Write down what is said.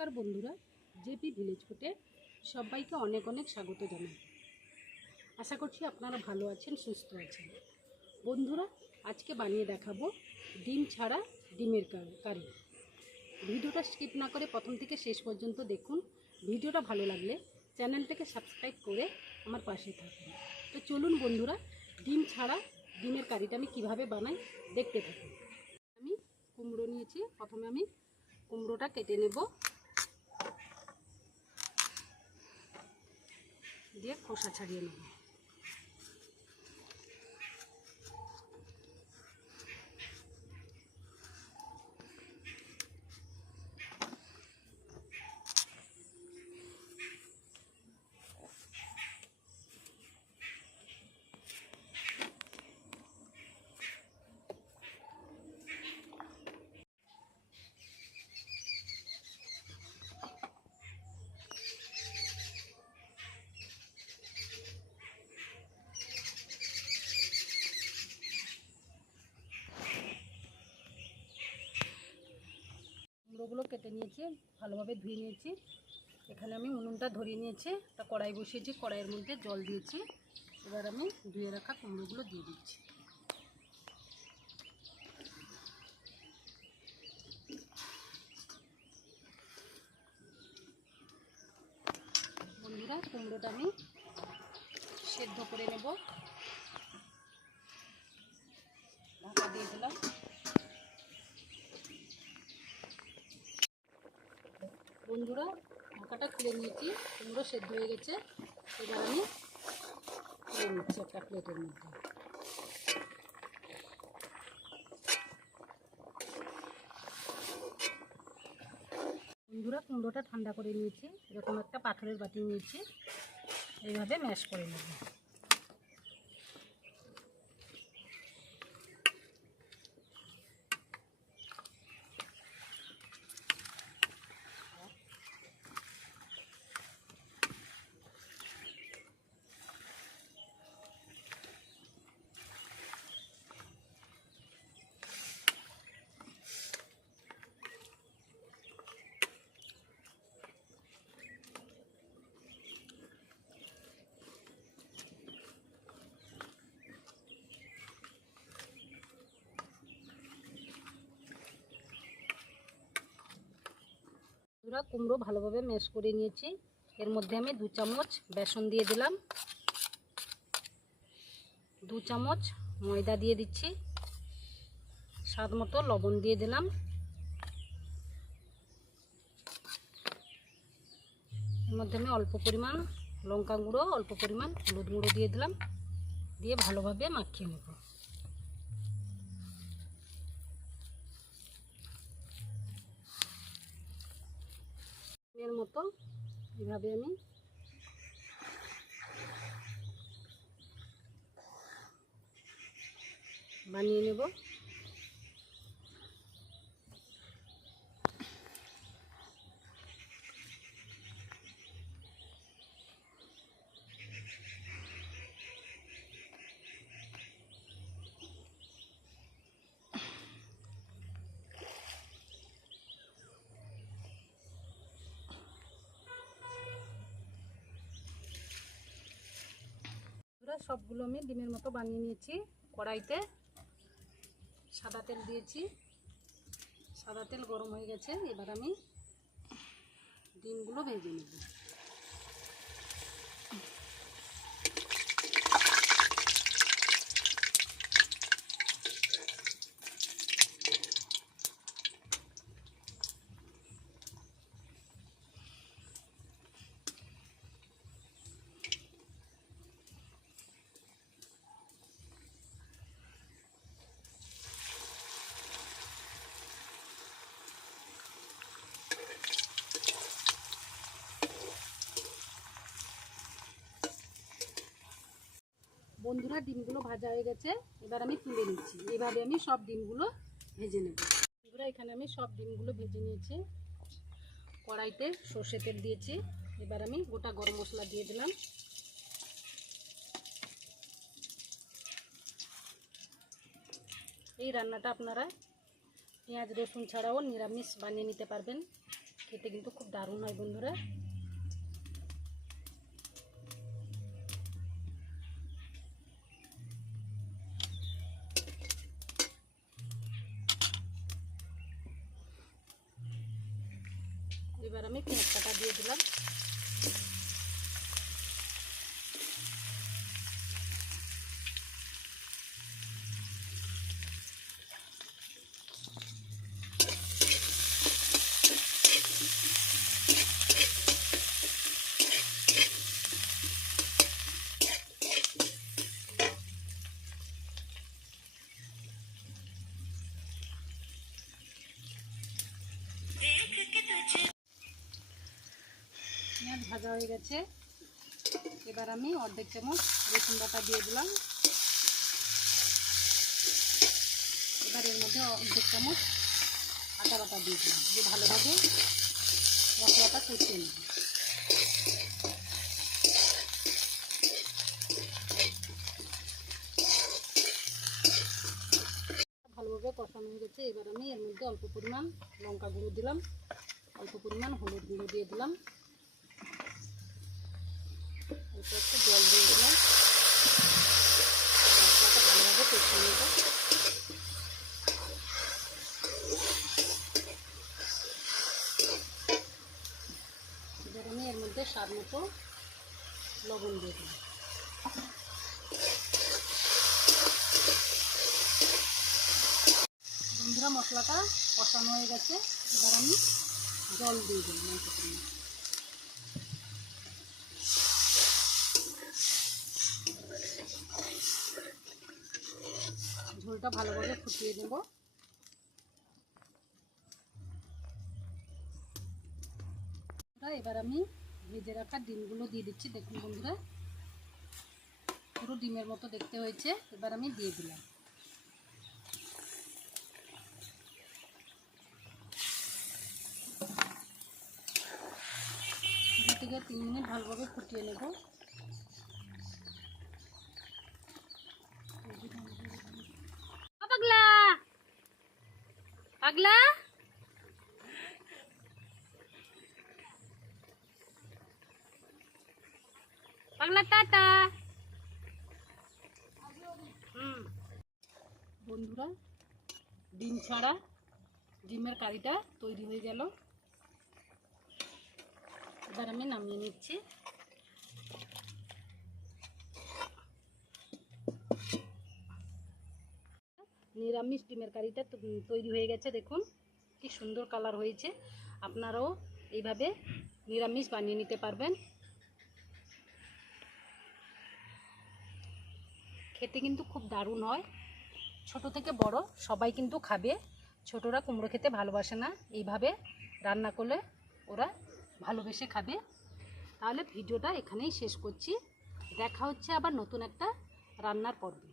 নমস্কার বন্ধুরা, JP village ফুটে সবাইকে অনেক অনেক স্বাগত জানাই। আশা করছি আপনারা ভালো আছেন, সুস্থ আছেন। বন্ধুরা, আজকে বানিয়ে দেখাবো ডিম ছাড়া ডিমের কারি- ভিডিওটা স্কিপ না করে প্রথম থেকে শেষ পর্যন্ত দেখুন। ভিডিওটা ভালো লাগলে চ্যানেলটাকে সাবস্ক্রাইব করে আমার পাশে থাকুন। তো চলুন বন্ধুরা, ডিম ছাড়া ডিমের কারিটা আমি কীভাবে বানাই দেখতে থাকুন। আমি কুমড়ো নিয়েছি, প্রথমে আমি কুমড়োটা কেটে নেব। দিয়ে খোসা ছাড়িয়ে নেব। কুমড়োগুলো কেটে নিয়েছি, ভালোভাবে ধুয়ে নিয়েছি। এখানে আমি উনুনটা ধরিয়ে নিয়েছি, একটা কড়াই বসিয়েছি কড়াইয়ের মধ্যে জল দিয়েছি। এবার আমি ধুয়ে রাখা কুমড়োগুলো দিয়ে দিচ্ছি। বন্ধুরা, কুমড়োটা আমি সেদ্ধ করে নেব। ঢাকা দিয়ে দিলাম। বন্ধুরা ঢাকাটা খুলে নিয়েছি। কুমড়ো সেদ্ধ হয়ে গেছে। এবার আমি খুলে নিচ্ছি একটা প্লেটের মধ্যে। বন্ধুরা, কুমড়োটা ঠান্ডা করে নিয়েছি। এরকম একটা পাথরের বাটি নিয়েছি। এইভাবে ম্যাশ করে নেব। বন্ধুরা কুমড়ো ভালোভাবে ম্যাশ করে নিয়েছি। এর মধ্যে আমি দু চামচ বেসন দিয়ে দিলাম। দু চামচ ময়দা দিয়ে দিচ্ছি। স্বাদ মতো লবণ দিয়ে দিলাম। এর মধ্যে আমি অল্প পরিমাণ লঙ্কা গুঁড়ো, অল্প পরিমাণ হলুদ গুঁড়ো দিয়ে দিলাম। দিয়ে ভালোভাবে মাখিয়ে নেব এর মতো এভাবে আমি বানিয়ে নেব। বন্ধুরা সবগুলো আমি ডিমের মতো বানিয়ে নিয়েছি। কড়াইতে সাদা তেল দিয়েছি। সাদা তেল গরম হয়ে গেছে, এবার আমি ডিমগুলো ভেজে নেব। বন্ধুরা, ডিমগুলো ভাজা হয়ে গেছে। এবার আমি তুলে নিচ্ছি। এইভাবে আমি সব ডিমগুলো ভেজে নেব। বন্ধুরা, এখানে আমি সব ডিমগুলো ভেজে নিয়েছি। কড়াইতে সর্ষে তেল দিয়েছি। এবার আমি গোটা গরম মশলা দিয়ে দিলাম। এই রান্নাটা আপনারা পেঁয়াজ, রসুন ছাড়াও নিরামিষ বানিয়ে নিতে পারবেন। খেতে কিন্তু খুব দারুণ হয় বন্ধুরা। এবার আমি পেঁয়াজ কাটা দিয়ে দিলাম। পেঁয়াজ ভাজা হয়ে গেছে। এবার আমি অর্ধেক চামচ রসুন বাটা দিয়ে দিলাম। এবার এর মধ্যে অর্ধেক চামচ আটা বাটা দিয়ে দিলাম, দিয়ে ভালোভাবে মশলাটা কষিয়ে নেব ভালোভাবে কষানো হয়ে গেছে। এবার আমি এর মধ্যে অল্প পরিমাণ লঙ্কা গুঁড়ো দিলাম। অল্প পরিমাণ হলুদ গুঁড়ো দিয়ে দিলাম। অল্প একটু জল দিয়ে দিলাম মশলাটা ভালোভাবে এর মধ্যে স্বাদ মতো লবণ দিয়ে দিলাম বন্ধুরা, মশলাটা কষানো হয়ে গেছে। এবার আমি জল দিয়ে দিলাম ঝোলটা ভালোভাবে ফুটিয়ে দেব এবার আমি ভেজে রাখা ডিমগুলো দিয়ে দিচ্ছি। দেখুন বন্ধুরা, পুরো ডিমের মতো দেখতে হয়েছে। এবার আমি দিয়ে দিলাম। দু থেকে তিন মিনিট ভালোভাবে ফুটিয়ে নেব ও পাগলা পাগলা টাটা বন্ধুরা, ডিম ছাড়া, ডিমের কারিটা তৈরি হয়ে গেল। এবার আমি নামিয়ে নিচ্ছি। নিরামিষ ডিমের কারিটা তৈরি হয়ে গেছে, দেখুন। কি সুন্দর কালার হয়েছে। আপনারাও এইভাবে নিরামিষ বানিয়ে নিতে পারবেন। খেতে কিন্তু খুব দারুণ হয়। ছোট থেকে বড় সবাই কিন্তু খাবে। ছোটরা কুমড়ো খেতে ভালোবাসে না। এইভাবে রান্না করলে ওরা ভালোবেসে খাবে। তাহলে ভিডিওটা এখানেই শেষ করছি। দেখা হচ্ছে আবার নতুন একটা রান্নার পর্বে।